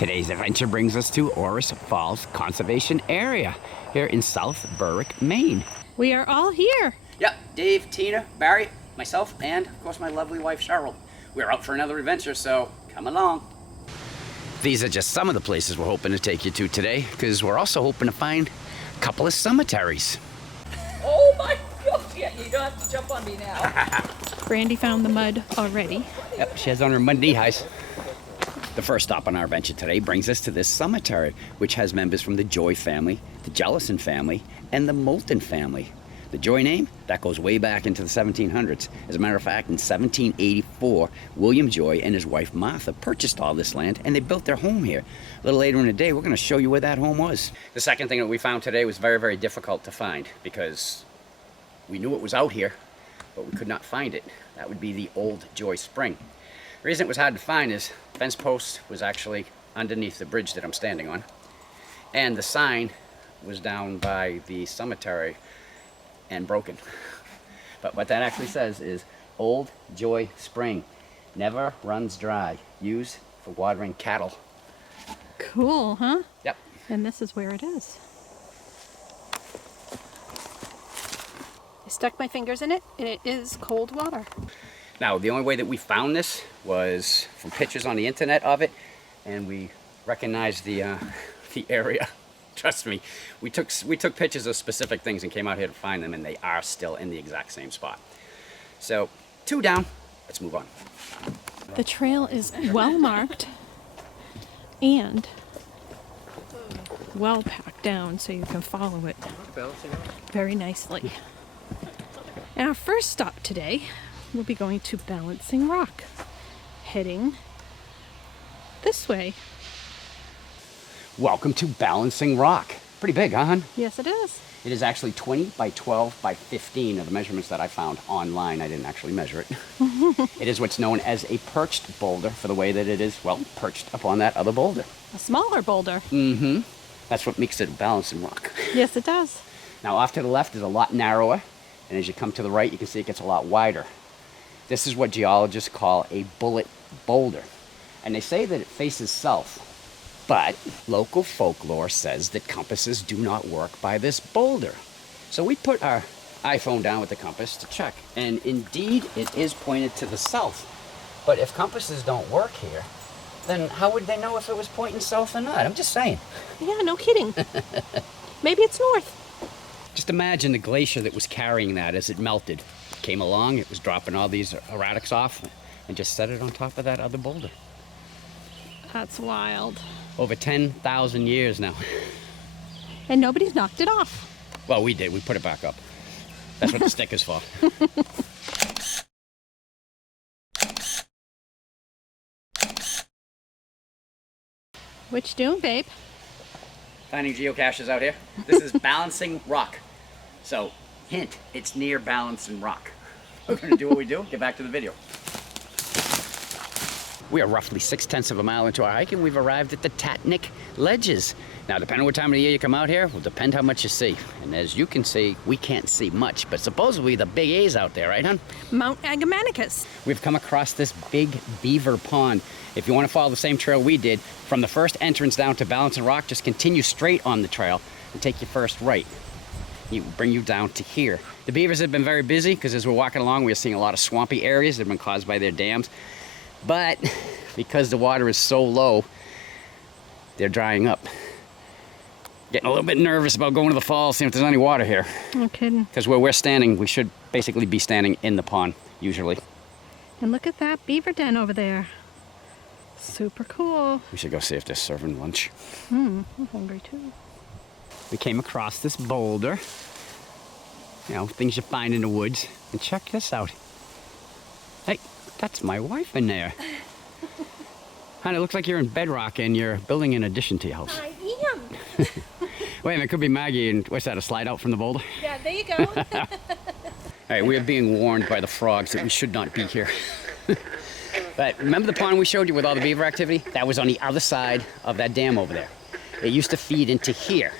Today's adventure brings us to Orris Falls Conservation Area here in South Berwick, Maine. We are all here. Yep, Dave, Tina, Barry, myself, and of course my lovely wife Cheryl. We're out for another adventure, so come along. These are just some of the places we're hoping to take you to today, because we're also hoping to find a couple of cemeteries. Oh my God, yeah, you don't have to jump on me now. Brandy found the mud already. Yep, she has on her mud knee highs. The first stop on our adventure today brings us to this cemetery, which has members from the Joy family, the Jellison family, and the Moulton family. The Joy name, that goes way back into the 1700s. As a matter of fact, in 1784, William Joy and his wife Martha purchased all this land and they built their home here. A little later in the day, we're going to show you where that home was. The second thing that we found today was very, very difficult to find because we knew it was out here, but we could not find it. That would be the old Joy Spring. The reason it was hard to find is the fence post was actually underneath the bridge that I'm standing on, and the sign was down by the cemetery and broken. But what that actually says is Old Joy Spring, never runs dry, used for watering cattle. Cool, huh? Yep. And this is where it is. I stuck my fingers in it, and it is cold water. Now, the only way that we found this was from pictures on the internet of it, and we recognized the area. Trust me, we took pictures of specific things and came out here to find them, and they are still in the exact same spot. So, 2 down. Let's move on. The trail is well marked and well packed down so you can follow it very nicely. And our first stop today, we'll be going to Balancing Rock, heading this way. Welcome to Balancing Rock. Pretty big, huh, hon? Yes, it is. It is actually 20 by 12 by 15 of the measurements that I found online. I didn't actually measure it. It is what's known as a perched boulder for the way that it is, well, perched upon that other boulder. A smaller boulder. Mm-hmm. That's what makes it a Balancing Rock. Yes, it does. Now, off to the left is a lot narrower, and as you come to the right, you can see it gets a lot wider. This is what geologists call a bullet boulder, and they say that it faces south. But local folklore says that compasses do not work by this boulder. So we put our iPhone down with the compass to check. And indeed, it is pointed to the south. But if compasses don't work here, then how would they know if it was pointing south or not? I'm just saying. Yeah, no kidding. Maybe it's north. Just imagine the glacier that was carrying that as it melted. It came along, it was dropping all these erratics off and just set it on top of that other boulder. That's wild. Over 10,000 years now. And nobody's knocked it off. Well, we did. We put it back up. That's what the stick is for. What you doing, babe? Finding geocaches out here. This is Balancing Rock. So, hint, it's near Balancing Rock. We're going to do what we do. Get back to the video. We are roughly 6/10 of a mile into our hike, and we've arrived at the Tatnic Ledges. Now, depending on what time of the year you come out here, will depend how much you see. And as you can see, we can't see much, but supposedly the big A's out there, right, hon? Mount Agamanicus. We've come across this big beaver pond. If you want to follow the same trail we did, from the first entrance down to Balancing Rock, just continue straight on the trail and take your first right. It will bring you down to here. The beavers have been very busy because as we're walking along, we're seeing a lot of swampy areas that have been caused by their dams. But because the water is so low, they're drying up. Getting a little bit nervous about going to the falls, seeing if there's any water here. No kidding. Because where we're standing, we should basically be standing in the pond, usually. And look at that beaver den over there. Super cool. We should go see if they're serving lunch. I'm hungry too. We came across this boulder. You know, things you find in the woods. And check this out. Hey, that's my wife in there. Honey, it looks like you're in bedrock and you're building an addition to your house. I am. Wait a minute, it could be Maggie and what's that, a slide out from the boulder? Yeah, there you go. All right, we are being warned by the frogs that we should not be here. But remember the pond we showed you with all the beaver activity? That was on the other side of that dam over there. It used to feed into here.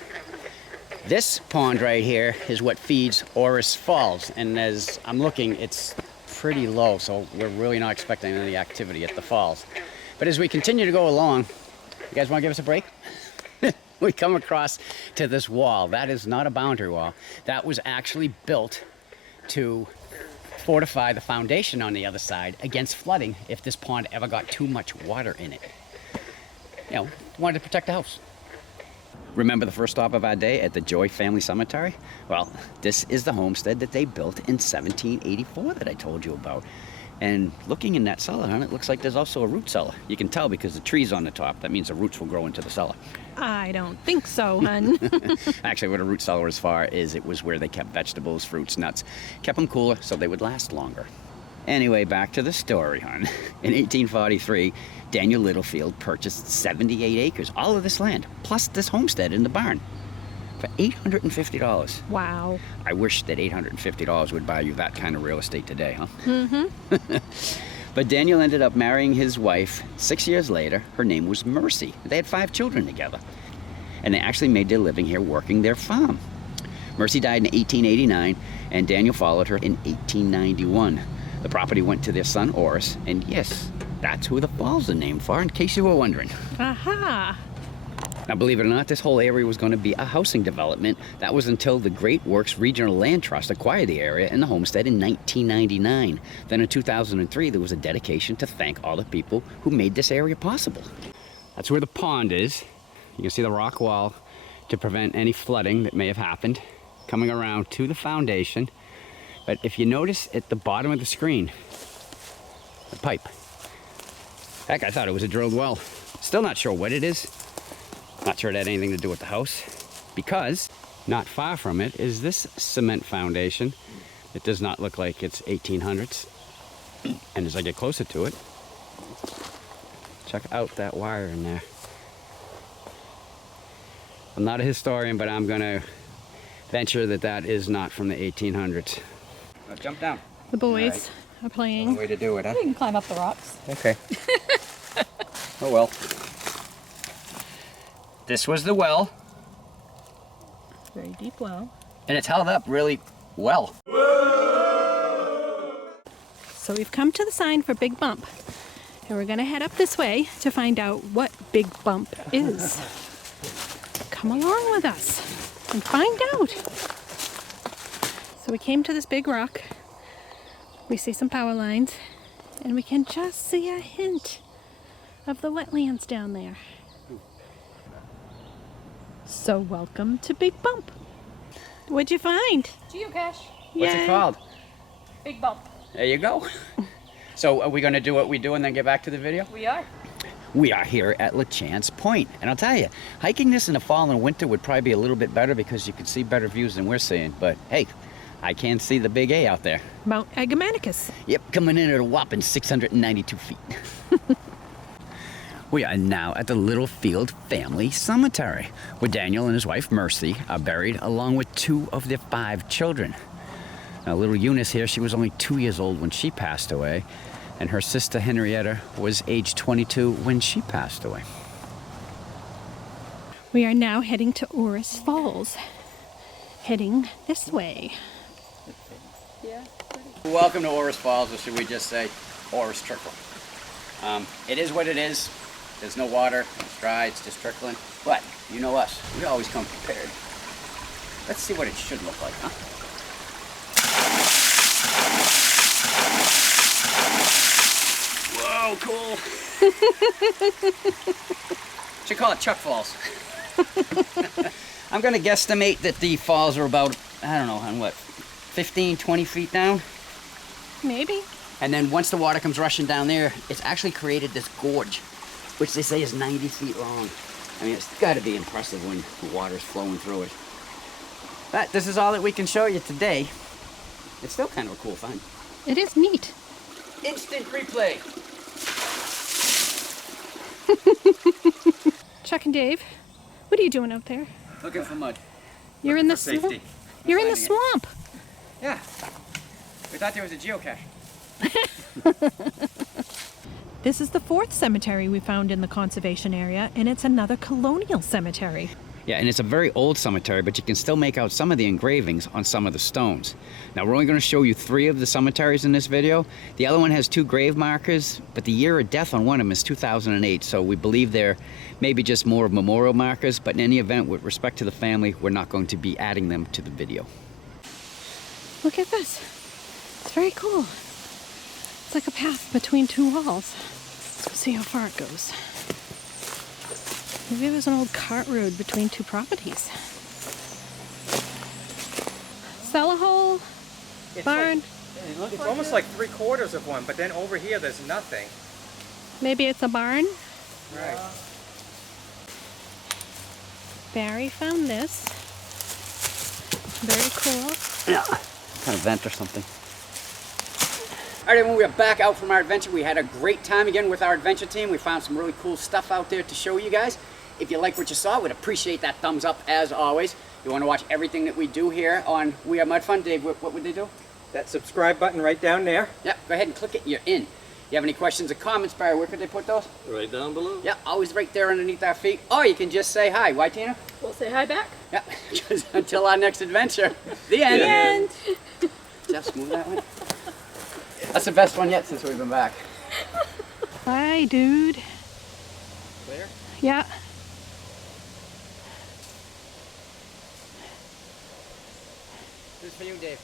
This pond right here is what feeds Orris Falls. And as I'm looking, it's pretty low, so we're really not expecting any activity at the falls. But as we continue to go along, You guys want to give us a break? We come across to this wall. That is not a boundary wall. That was actually built to fortify the foundation on the other side against flooding if this pond ever got too much water in it. You know, wanted to protect the house. Remember the first stop of our day at the Joy Family Cemetery? Well, this is the homestead that they built in 1784 that I told you about. And looking in that cellar, hon, it looks like there's also a root cellar. You can tell because the tree's on the top. That means the roots will grow into the cellar. I don't think so, hun. Actually, what a root cellar is for is it was where they kept vegetables, fruits, nuts. Kept them cooler so they would last longer. Anyway, back to the story, hon. In 1843, Daniel Littlefield purchased 78 acres, all of this land, plus this homestead in the barn, for $850. Wow. I wish that $850 would buy you that kind of real estate today, huh? Mm-hmm. But Daniel ended up marrying his wife 6 years later. Her name was Mercy. They had 5 children together. And they actually made their living here working their farm. Mercy died in 1889, and Daniel followed her in 1891. The property went to their son, Orris, and yes, that's who the falls are named for, in case you were wondering. Aha. Now, believe it or not, this whole area was going to be a housing development. That was until the Great Works Regional Land Trust acquired the area and the homestead in 1999. Then in 2003, there was a dedication to thank all the people who made this area possible. That's where the pond is. You can see the rock wall to prevent any flooding that may have happened, coming around to the foundation. But if you notice at the bottom of the screen, the pipe. Heck, I thought it was a drilled well. Still not sure what it is. Not sure it had anything to do with the house, because not far from it is this cement foundation. It does not look like it's 1800s. And as I get closer to it, check out that wire in there. I'm not a historian, but I'm gonna venture that that is not from the 1800s. Now jump down. The boys are playing. Way to do it, huh? You can climb up the rocks. Okay. Oh well. This was the well, Very deep well. and it's held up really well. So we've come to the sign for Big Bump. And we're gonna head up this way to find out what Big Bump is. Come along with us and find out. So we came to this big rock. We see some power lines, and we can just see a hint of the wetlands down there. So welcome to Big Bump. What'd you find? Geocache. What's Yay. it called? Big bump. There you go. So are we going to do what we do and then get back to the video? We are. We are here at LeChance Point. And I'll tell you, hiking this in the fall and winter would probably be a little bit better because you can see better views than we're seeing. But hey, I can see the big A out there. Mount Agamanicus. Yep, coming in at a whopping 692 feet. We are now at the Littlefield Family Cemetery, where Daniel and his wife Mercy are buried along with 2 of their 5 children. Now, little Eunice here, she was only 2 years old when she passed away, and her sister Henrietta was age 22 when she passed away. We are now heading to Orris Falls. Heading this way. Yeah. Welcome to Orris Falls, or should we just say Orris Trickle. It is what it is. There's no water, it's dry, it's just trickling. But, you know us, we always come prepared. Let's see what it should look like, huh? Whoa, cool. Should call it Chuck Falls. I'm gonna guesstimate that the falls are about, I don't know, on what, 15, 20 feet down? Maybe. And then once the water comes rushing down there, it's actually created this gorge, which they say is 90 feet long. I mean, it's gotta be impressive when the water's flowing through it. But this is all that we can show you today. It's still kind of a cool find. It is neat. Instant replay. Chuck and Dave, what are you doing out there? Looking for mud. You're in the for safety. swamp. You're in the Finding it. swamp. Yeah. We thought there was a geocache. This is the 4th cemetery we found in the conservation area, and it's another colonial cemetery. Yeah, and it's a very old cemetery, but you can still make out some of the engravings on some of the stones. Now, we're only going to show you 3 of the cemeteries in this video. The other one has 2 grave markers, but the year of death on one of them is 2008, so we believe they're maybe just more of memorial markers, but in any event, with respect to the family, we're not going to be adding them to the video. Look at this. It's very cool. It's like a path between 2 walls. Let's go see how far it goes. Maybe there's an old cart road between 2 properties. Cellar hole, barn. It's almost like 3/4 of one, but then over here there's nothing. Maybe it's a barn. Right. Barry found this. Very cool. Yeah, kind of vent or something. All right, when we are back out from our adventure, we had a great time again with our adventure team. We found some really cool stuff out there to show you guys. If you like what you saw, we'd appreciate that thumbs up as always. If you want to watch everything that we do here on We Are Mud Fun, Dave, what would they do? That subscribe button right down there. Yeah, go ahead and click it. You're in. You have any questions or comments, Barry? Where could they put those? Right down below. Yeah, always right there underneath our feet. Or you can just say hi. Why, Tina? We'll say hi back. Yeah, until our next adventure. The end. The end. Jeff, smooth that one. That's the best one yet since we've been back. Hi, dude. Clear? Yeah. This is for you, Dave.